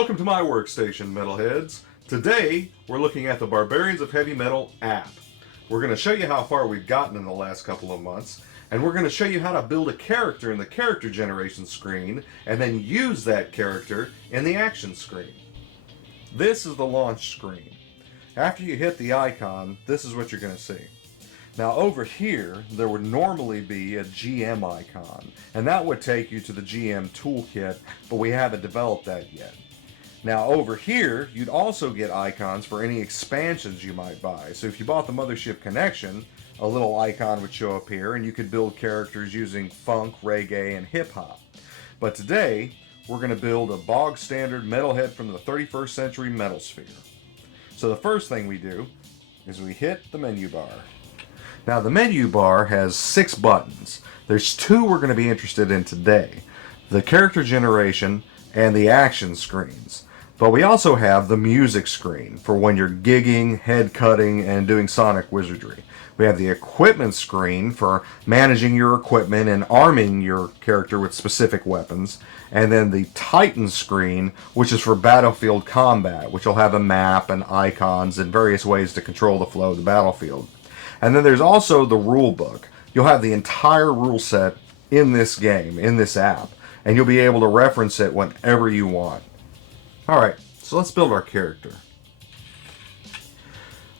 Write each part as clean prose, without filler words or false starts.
Welcome to my workstation, Metalheads. Today, we're looking at the Barbarians of Heavy Metal app. We're going to show you how far we've gotten in the last couple of months, and we're going to show you how to build a character in the character generation screen, and then use that character in the action screen. This is the launch screen. After you hit the icon, this is what you're going to see. Now over here, there would normally be a GM icon, and that would take you to the GM toolkit, but we haven't developed that yet. Now over here, you'd also get icons for any expansions you might buy. So if you bought the Mothership Connection, a little icon would show up here, and you could build characters using funk, reggae, and hip-hop. But today, we're going to build a bog standard metalhead from the 31st century metal sphere. So the first thing we do is we hit the menu bar. Now the menu bar has 6 buttons. There's 2 we're going to be interested in today. The character generation and the action screens. But we also have the music screen for when you're gigging, head cutting, and doing sonic wizardry. We have the equipment screen for managing your equipment and arming your character with specific weapons. And then the Titan screen, which is for battlefield combat, which will have a map and icons and various ways to control the flow of the battlefield. And then there's also the rule book. You'll have the entire rule set in this game, in this app, and you'll be able to reference it whenever you want. Alright, so let's build our character.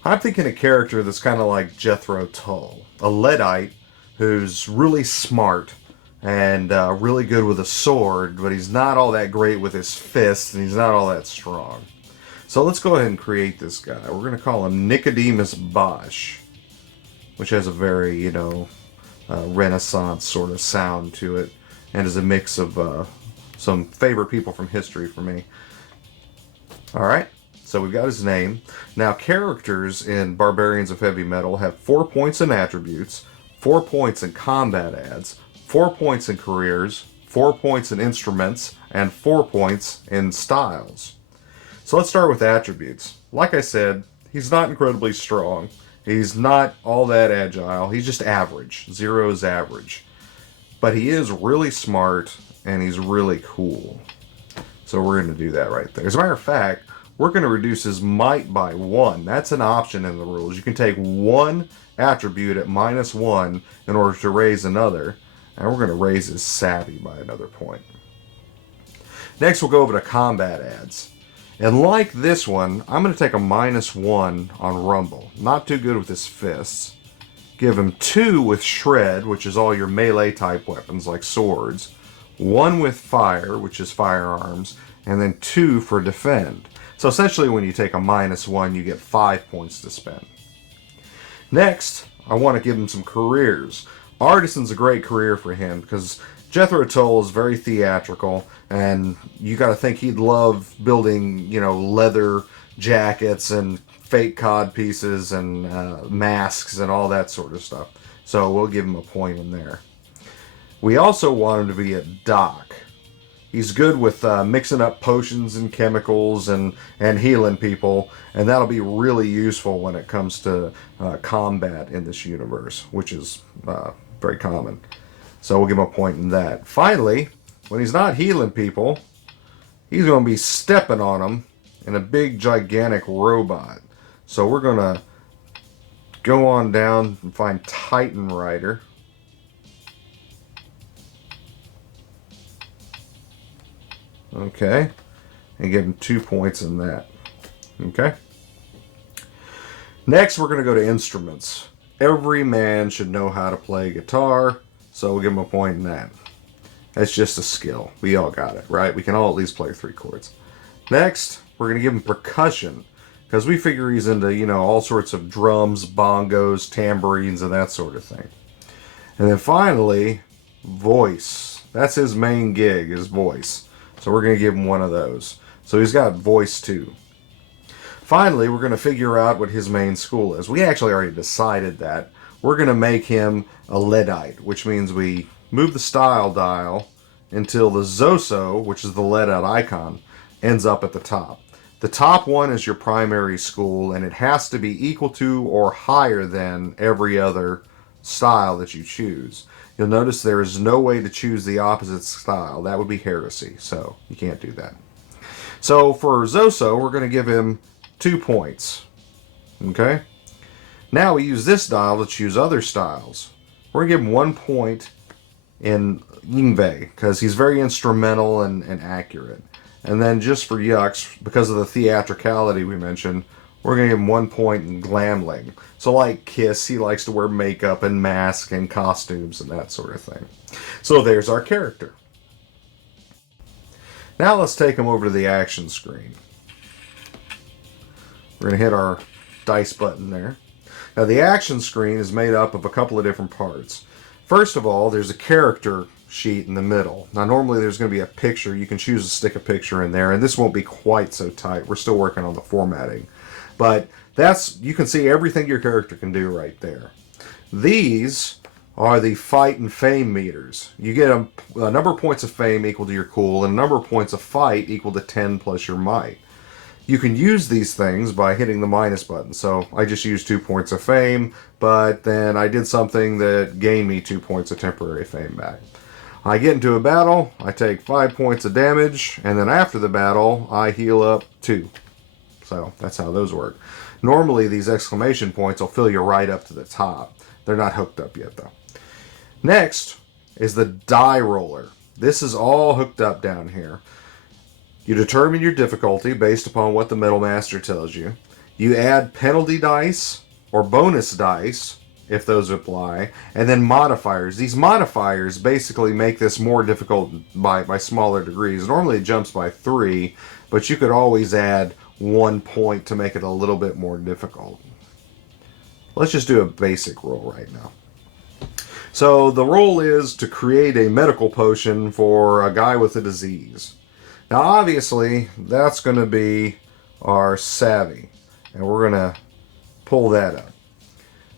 I'm thinking a character that's kind of like Jethro Tull, a Luddite who's really smart and really good with a sword, but he's not all that great with his fists, and he's not all that strong. So let's go ahead and create this guy. We're going to call him Nicodemus Bosch, which has a very, Renaissance sort of sound to it, and is a mix of some favorite people from history for me. Alright, so we've got his name. Now, characters in Barbarians of Heavy Metal have 4 points in attributes, 4 points in combat adds, 4 points in careers, 4 points in instruments, and 4 points in styles. So let's start with attributes. Like I said, he's not incredibly strong. He's not all that agile. He's just average. 0 is average. But he is really smart, and he's really cool. So we're going to do that right there. As a matter of fact, we're going to reduce his might by 1. That's an option in the rules. You can take one attribute at -1 in order to raise another. And we're going to raise his savvy by another point. Next, we'll go over to combat adds. And like this one, I'm going to take a -1 on Rumble. Not too good with his fists. Give him 2 with Shred, which is all your melee type weapons like swords. 1 with Fire, which is firearms. And then 2 for Defend. So essentially when you take a -1, you get 5 points to spend. Next, I want to give him some careers. Artisan's a great career for him because Jethro Tull is very theatrical, and you got to think he'd love building, leather jackets and fake cod pieces and masks and all that sort of stuff. So we'll give him a point in there. We also want him to be a doc. He's good with mixing up potions and chemicals and healing people, and that'll be really useful when it comes to combat in this universe, which is very common. So we'll give him a point in that. Finally, when he's not healing people, he's going to be stepping on them in a big, gigantic robot. So we're going to go on down and find Titan Rider. Okay. And give him 2 points in that. Okay. Next, we're going to go to instruments. Every man should know how to play guitar. So we'll give him a point in that. That's just a skill. We all got it, right? We can all at least play 3 chords. Next, we're going to give him percussion. Because we figure he's into, all sorts of drums, bongos, tambourines, and that sort of thing. And then finally, voice. That's his main gig, is voice. So we're going to give him one of those. So he's got voice too. Finally, we're going to figure out what his main school is. We actually already decided that. We're going to make him a Luddite, which means we move the style dial until the Zoso, which is the Luddite icon, ends up at the top. The top one is your primary school, and it has to be equal to or higher than every other style that you choose. You'll notice there is no way to choose the opposite style. That would be heresy, so you can't do that. So for Zoso, we're going to give him 2 points. Okay? Now we use this dial to choose other styles. We're going to give him 1 point in Yingwei because he's very instrumental and accurate. And then just for Yucks, because of the theatricality we mentioned, we're going to give him 1 point in Glamling. So like Kiss, he likes to wear makeup and masks and costumes and that sort of thing. So there's our character. Now let's take him over to the action screen. We're going to hit our dice button there. Now the action screen is made up of a couple of different parts. First of all, there's a character sheet in the middle. Now normally there's going to be a picture. You can choose to stick a picture in there, and this won't be quite so tight. We're still working on the formatting. But you can see everything your character can do right there. These are the fight and fame meters. You get a number of points of fame equal to your cool, and a number of points of fight equal to 10 plus your might. You can use these things by hitting the minus button. So I just used 2 points of fame, but then I did something that gained me 2 points of temporary fame back. I get into a battle, I take 5 points of damage, and then after the battle, I heal up 2. So that's how those work. Normally, these exclamation points will fill you right up to the top. They're not hooked up yet, though. Next is the die roller. This is all hooked up down here. You determine your difficulty based upon what the Metal Master tells you. You add penalty dice or bonus dice, if those apply, and then modifiers. These modifiers basically make this more difficult by smaller degrees. Normally it jumps by 3, but you could always add 1 point to make it a little bit more difficult. Let's just do a basic roll right now. So the roll is to create a medical potion for a guy with a disease. Now obviously that's going to be our savvy, and we're going to pull that up.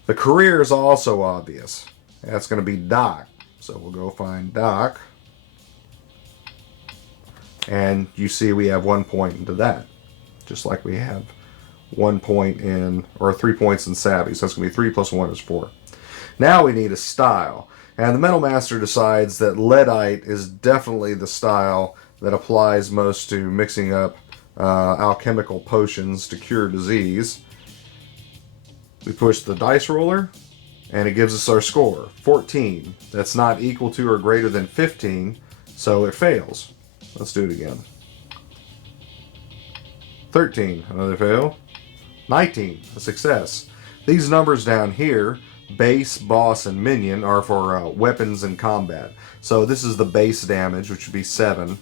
The career is also obvious. That's going to be Doc. So we'll go find Doc, and you see we have 1 point into that, just like we have 1 point in, or 3 points in savvy. So that's going to be 3 plus 1 is 4. Now we need a style, and the Metal Master decides that Leadite is definitely the style that applies most to mixing up alchemical potions to cure disease. We push the dice roller, and it gives us our score, 14. That's not equal to or greater than 15, so it fails. Let's do it again. 13, another fail. 19, a success. These numbers down here, base, boss, and minion, are for weapons and combat. So this is the base damage, which would be 7.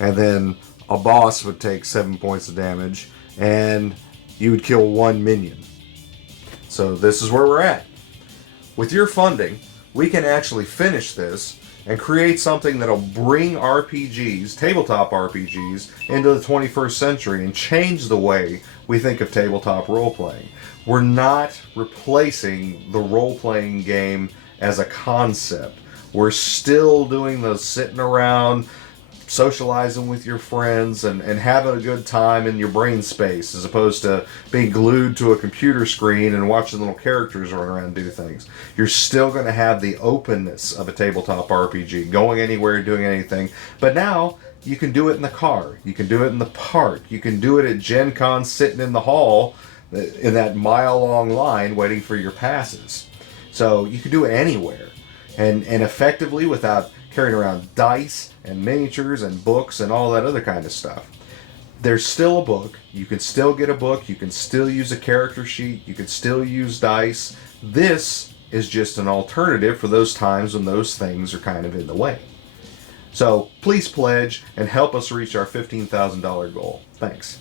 And then a boss would take 7 points of damage, and you would kill 1 minion. So this is where we're at. With your funding, we can actually finish this and create something that'll bring RPGs, tabletop RPGs, into the 21st century and change the way we think of tabletop role-playing. We're not replacing the role-playing game as a concept. We're still doing the sitting around, socializing with your friends and having a good time in your brain space, as opposed to being glued to a computer screen and watching little characters run around and do things. You're still going to have the openness of a tabletop RPG, going anywhere, doing anything. But now you can do it in the car. You can do it in the park. You can do it at Gen Con, sitting in the hall in that mile-long line waiting for your passes. So you can do it anywhere, and effectively without carrying around dice and miniatures and books and all that other kind of stuff. There's still a book. You can still get a book. You can still use a character sheet. You can still use dice. This is just an alternative for those times when those things are kind of in the way. So please pledge and help us reach our $15,000 goal. Thanks.